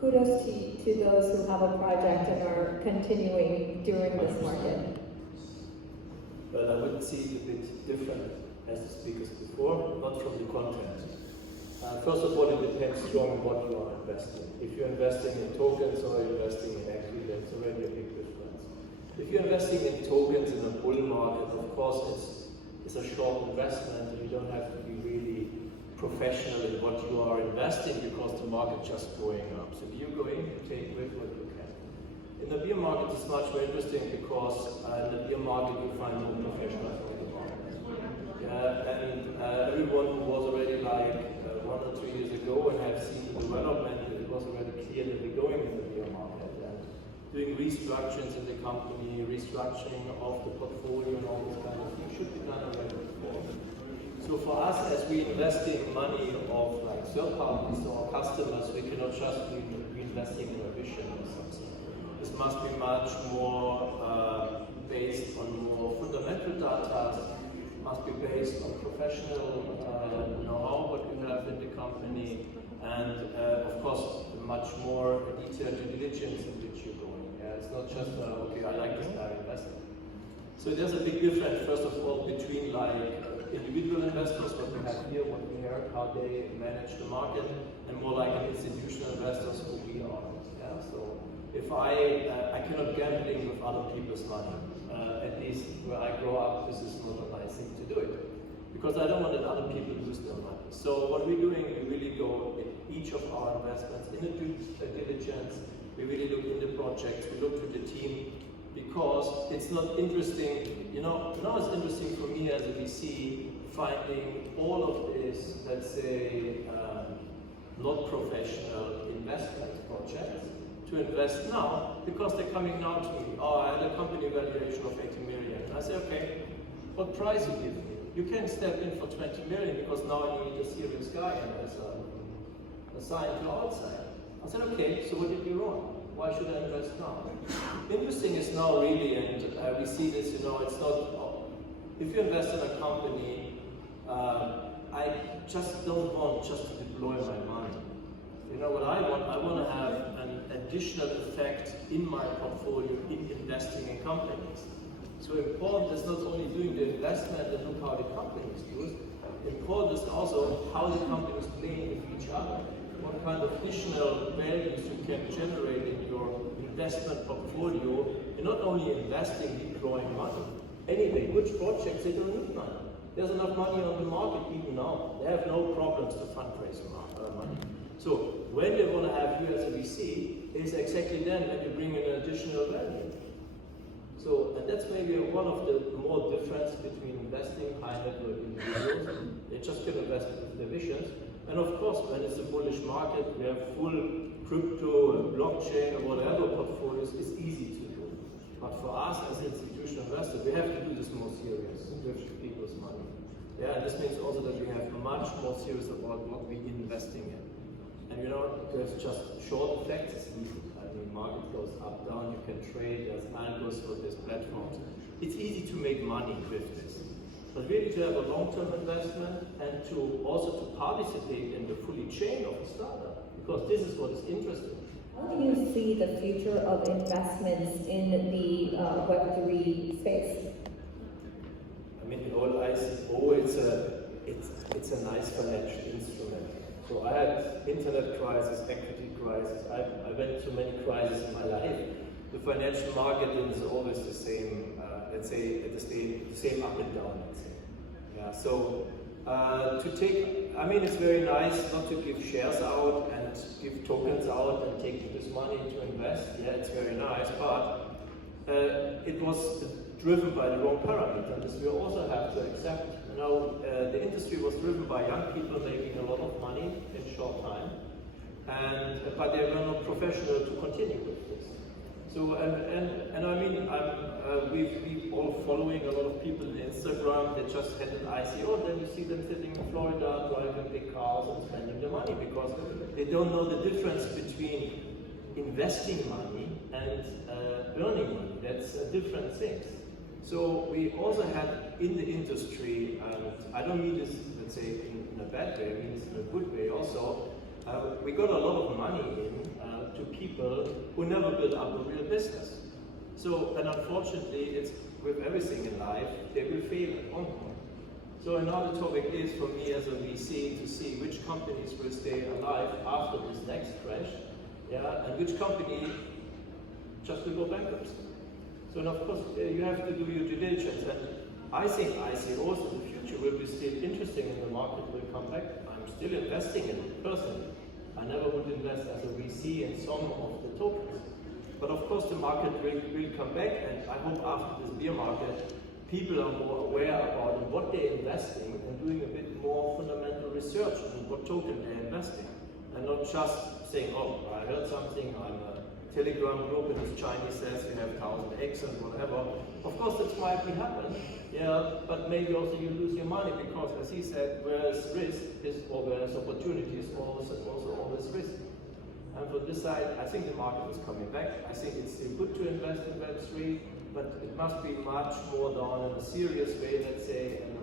kudos to those who have a project and are continuing during this market. But I would see it a bit different as the speakers before, not from the content. First of all, it depends strongly on what you are investing. If you're investing in tokens or investing in equity, that's already a big difference. If you're investing in tokens in a bull market, of course it's a short investment and you don't have to be really professional in what you are investing because the market just going up. So you go in, you take with what you can. In the beer market, it's much more interesting because in the beer market you find no professionals on the market. And everyone who was already like 1 or 2 years ago and have seen the development, it was already clear that we're going in the beer market and doing restructurings in the company, restructuring of the portfolio and all this kind of things should be done already before. So for us, as we investing money of like third parties or customers, we cannot just be investing in a vision or something. This must be much more based on more fundamental data, must be based on professional know-how what we have in the company, and of course much more detailed due diligence in which you're going. Yeah, it's not just okay, I like this guy investing. So there's a big difference, first of all, between like individual investors, what we have here, what we heard, how they manage the market, and more like an institutional investors who we are. Yeah, so if I cannot gambling with other people's money. At least where I grow up, this is not a nice thing to do it. Because I don't want that other people lose their money. So what we're doing, we really go in each of our investments in the due diligence, we really look in the projects, we look to the team, because it's not interesting, you know, now it's interesting for me as a VC, finding all of this, let's say, not professional investment projects to invest now, because they're coming now to me. Oh, I had a company valuation of 80 million. And I say, okay, what price you give me? You can step in for 20 million because now you need a serious guy and there's a sign to outside. I said, okay, so what did you wrong? Why should I invest now? Interesting is now really, and we see this, you know, it's not, if you invest in a company, I just don't want just to deploy my money. You know what I want? I want to have an additional effect in my portfolio in investing in companies. So important is not only doing the investment and look how the companies do it, important is also how the companies play with each other. What kind of additional values you can generate in your investment portfolio, and not only investing, deploying money. Anyway, which projects, they don't need money. There's enough money on the market even now. They have no problems to fundraise money. So when you want to have you as a VC, it is exactly then when you bring in an additional value. So, and that's maybe one of the more difference between investing high net worth individuals. They just can invest with divisions. And of course, when it's a bullish market, we have full crypto, blockchain, or whatever portfolios, it's easy to do. But for us as institutional investors, we have to do this more serious with people's money. Yeah, and this means also that we have much more serious about what we're investing in. And you know, there's just short effects. It's easy. I mean, market goes up, down, you can trade, there's algos for these platforms. It's easy to make money with this. But really to have a long-term investment and to also to participate in the fully chain of a startup, because this is what is interesting. How do you see the future of investments in the web3 space? I mean, the whole ICO, it's a nice financial instrument. So I had internet crisis, equity crisis. I went through many crises in my life. The financial market is always the same. Let's say at the same up and down. Let's say. Yeah. So to take, I mean, it's very nice not to give shares out and give tokens out and take this money to invest. Yeah, it's very nice, but it was driven by the wrong parameter. And this we also have to accept. You know, the industry was driven by young people making a lot of money in short time, but they were not professional to continue with this. So and I mean, we all following a lot of people on Instagram. They just had an ICO, and then you see them sitting in Florida, driving big cars and spending the money because they don't know the difference between investing money and earning money. That's different things. So we also had in the industry, and I don't mean this, let's say, in a bad way, I mean this in a good way also, we got a lot of money in to people who never build up a real business. So, and unfortunately, it's with everything in life, they will fail at one point. So another topic is for me as a VC to see which companies will stay alive after this next crash, yeah, and which company just will go bankrupt. So and of course, you have to do your due diligence, and I think ICOs in the future will be still interesting and the market will come back. I'm still investing in it personally. I never would invest as a VC in some of the tokens. But of course the market will come back, and I hope after this bear market, people are more aware about what they're investing and doing a bit more fundamental research on what token they're investing. And not just saying, oh, I heard something, I'm a Telegram group and this Chinese says we have 1000x and whatever. Of course that might happen, yeah, but maybe also you lose your money because as he said, whereas risk is, or whereas opportunity is also always risk. And from this side, I think the market is coming back. I think it's still good to invest in Web3, but it must be much more done in a serious way, let's say, and